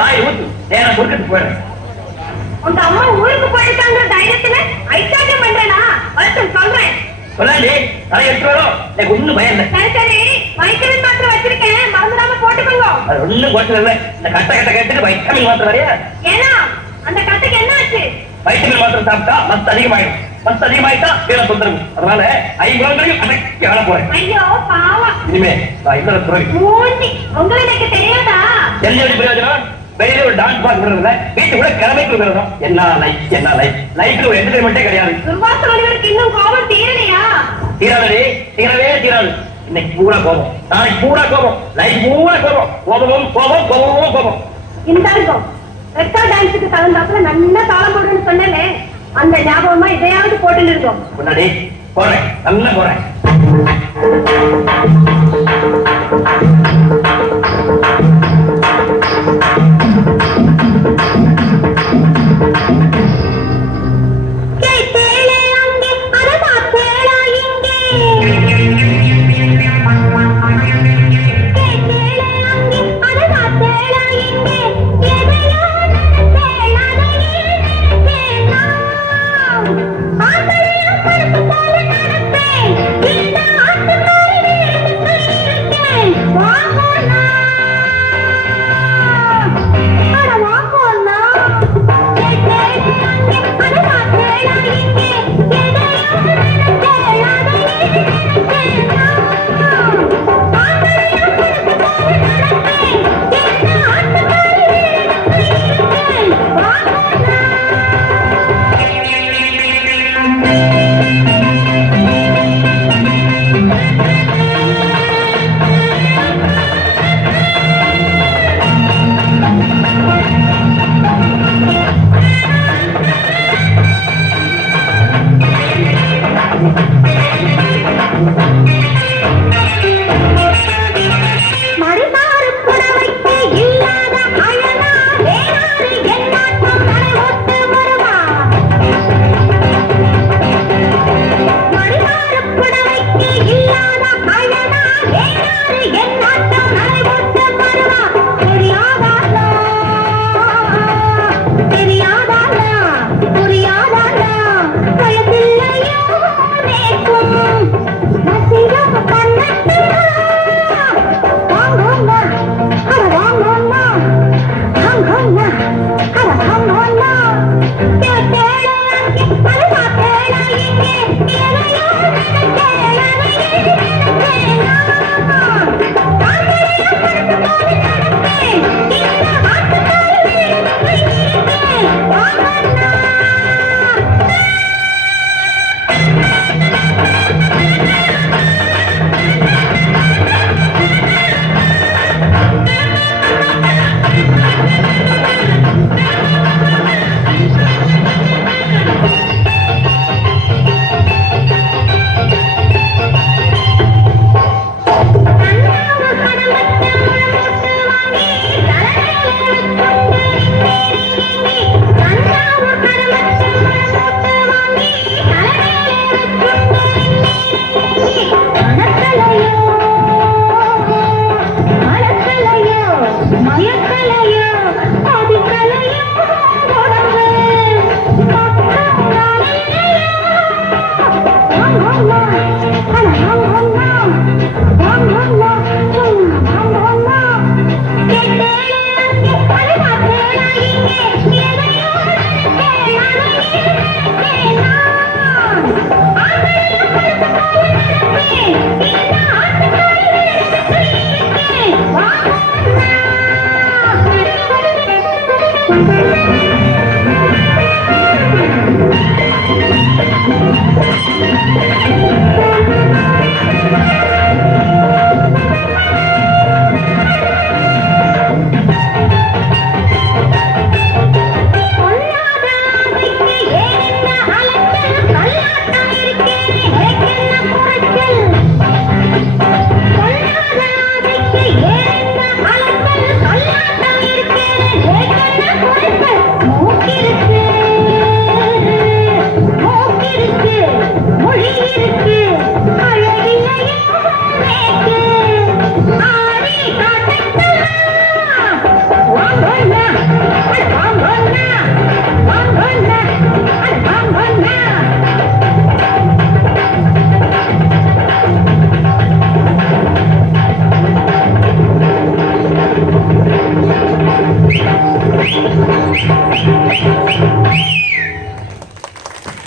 வாய் ஊத்து நேரம் கொடுத்துட்டு போயிடுறேன். உங்க அம்மா ஊருக்கு போயிருக்காங்க தைரியத்துல ஐட்டாட்டம் பண்றேனா வருஷம் சொல்றேன். சொல்லாண்டி தலை எடுத்து வரும் எனக்கு ஒண்ணும் பயம் இல்லை. சரி சரி வைட்டமின் மாத்திரை வச்சிருக்கேன் மறந்துடாம போட்டுக்கோங்க. அது ஒண்ணும் குறைச்சல இல்லை. இந்த கட்ட கேட்டுட்டு வைட்டமின் மாத்திரை வரையா ஏன்னா அந்த கட்டைக்கு என்ன ஆச்சு? வைட்டமின் மாத்திரை சாப்பிட்டா மத்த அதிகமாயிடும். மத்த அதிகமாயிட்டா கீழே தொந்தரவு. அதனால 5 குழந்தையும் அடக்கி ஆள போறேன். ஐயோ பாவம். இனிமே நான் இல்ல துறை மூஞ்சி உங்களுக்கு எனக்கு தெரியாதா? என்ன பிரயோஜனம்? வெளியில ஒரு டான்ஸ் பாக்குறதுல வீட்டுக்குள்ள கிளம்பிட்டு இருக்கிறோம். என்ன லைஃப்ல ஒரு என்டர்டைன்மெண்டே கிடையாது. துர்வாசனவருக்கு இன்னும் கோபம் தீரலையா? தீராதே தீரவே தீராது. இன்னைக்கு பூரா கோபம், நாளைக்கு பூரா கோபம், லைஃப் பூரா கோபம், கோபமும் கோபம் கோபமும் கோபம். இந்த இருக்கும் ரெட்டா டான்ஸுக்கு தகுந்தாப்புல நல்லா தாளம் போடுன்னு சொன்னேனே அந்த ஞாபகமா இதையாவது போட்டு இருக்கோம். முன்னாடி போறேன் நல்லா போறேன்.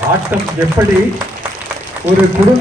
ஆட்டம் எப்படி ஒரு குடும்ப